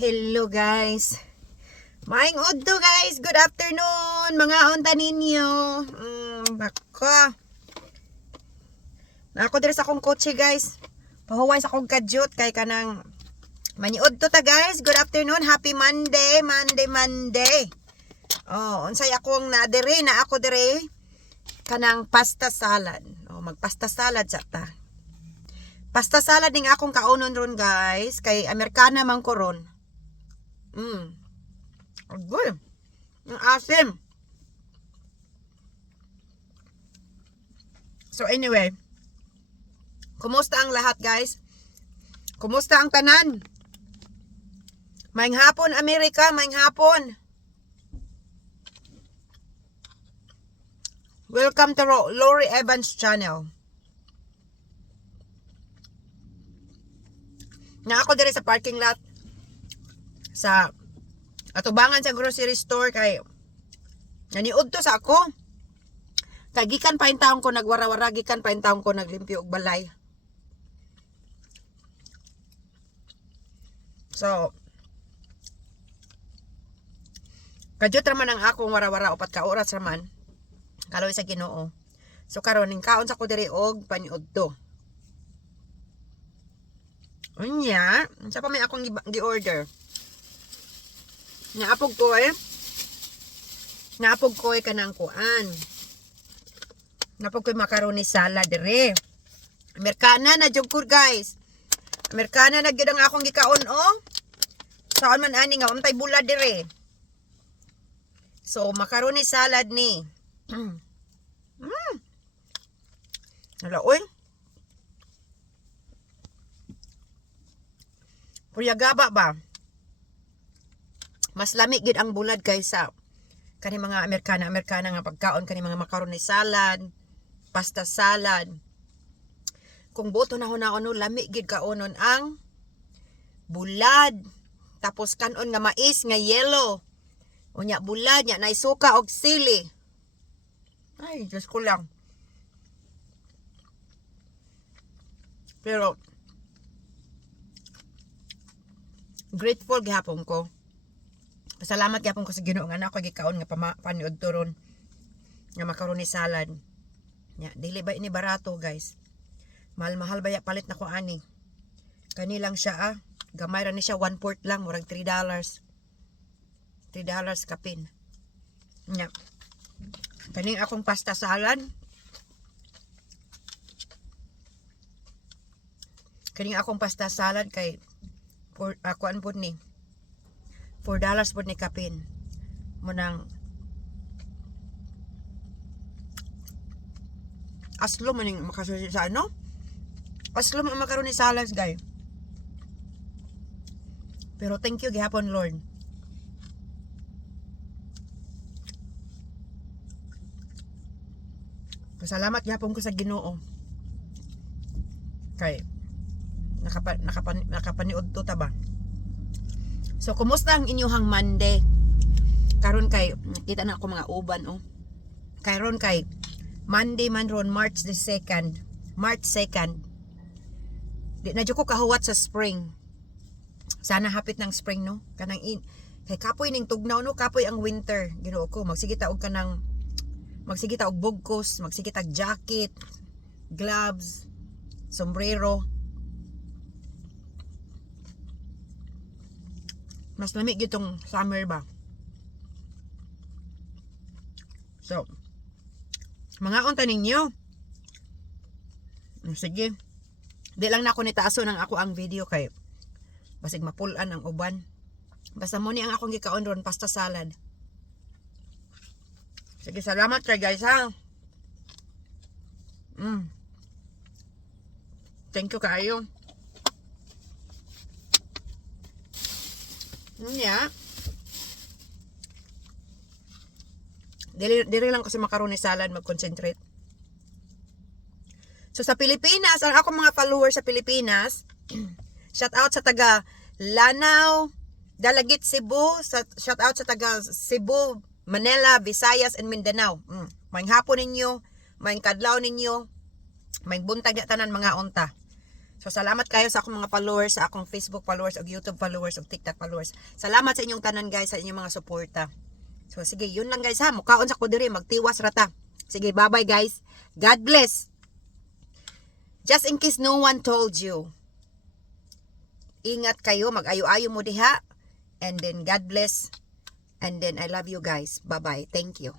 Hello guys. Maayong udto guys. Good afternoon mga unta ninyo. Baka. Na ako diri sa akong kotse guys. Pahuway sa akong kadyot kay kanang maniud to ta guys. Good afternoon. Happy Monday. Monday. Oh, unsay akong na ako diri kanang pasta salad. Oh, magpasta salad sa ta. Pasta salad ning akong kaunon ron guys kay Amerikana man ko ron. Good. Ang asim. So anyway, kumusta ang lahat guys? Kumusta ang tanan? Maayong hapon Amerika, maayong hapon. Welcome to Lori Evans channel. Na ako dire sa parking lot sa atubangan sa grocery store kay naniud to sa ako kay gikan pa intawon ko nagwara-wara, gikan pa intawon ko naglimpyo og balay. So kadyot raman ang akong wara-wara upat ka oras raman kaloy sa Ginoo. So karon ning kaon sa ko diri og paniud to. Unya, sa pa may akong gi-order. Naapog ko kanang kuan. Naapog ko macaroni salad dire. Amerikana na jud ko guys. Amerikana na gyud ang akong gikaon oh. Saan man ani nga untay bulad dire. So macaroni salad ni. Hala oy. Puyagaba ba? Mas lamig gid ang bulad kaysa kani mga Amerikana nga pagkaon kani mga macaroni salad, pasta salad. Kung boto na hunaon lamig gid kaonon ang bulad. Tapos kanon nga mais nga yellow. Unya bulad nya nay suka og sili. Ay, Diyos ko lang. Pero grateful gihapon ko. Pasalamat gyapon ko sa Ginoo nga ako gikaon nga paniud turon nga macaroni salad. Nya dili ba ini barato guys. Mahal ba ya palit na ko ani. Kani lang siya gamay ra ni siya 1/4 lang murag $3. $3 kapin. Nya. Kaning akong pasta salad. Kaning akong pasta salad kay kuan po ni $4 po ni kapin mo nang aslo man yung makasusi sa ano aslo man macaroni salad guys. Pero thank you gihapon Lord. Pasalamat gihapon ko sa Ginoo kay nakapaniud to ta ba. So kumusta ang inyong Monday? Karon kay nakita na ako mga uban oh. Karon kay Monday man ron March 2nd. Di na jud ko kahuwat sa spring. Sana hapit ng spring no. Kanang kay kapoy ning tugnaw no, kapoy ang winter. Ginoo ko magsigita og bugkos, magsigita og jacket, gloves, sombrero. Mas lamig itong summer ba. So, mga unta ninyo. Sige. Di lang na ako nitaaso ng ako ang video kay basig mapulan ang uban. Basta mo ni ang akong gikaon ron pasta salad. Sige, salamat kay guys ha. Thank you kaayo. Yeah. Dili lang ko sa macaroni salad mag-concentrate. So sa Pilipinas, ang ako mga followers sa Pilipinas, shout out sa taga Lanao, Dalagit, Cebu, shout out sa taga Cebu, Manila, Visayas and Mindanao. Maayong hapon ninyo, maayong kadlaw ninyo, maayong buntag na tanan mga unta. So salamat kayo sa akong mga followers, sa akong Facebook followers, o YouTube followers, o TikTok followers. Salamat sa inyong tanan guys, sa inyong mga suporta. So sige, yun lang guys ha. Mukaon sa ko diri, magtiwas rata. Sige, bye-bye guys. God bless. Just in case no one told you. Ingat kayo, mag-ayo-ayo mo diha. And then God bless. And then I love you guys. Bye-bye. Thank you.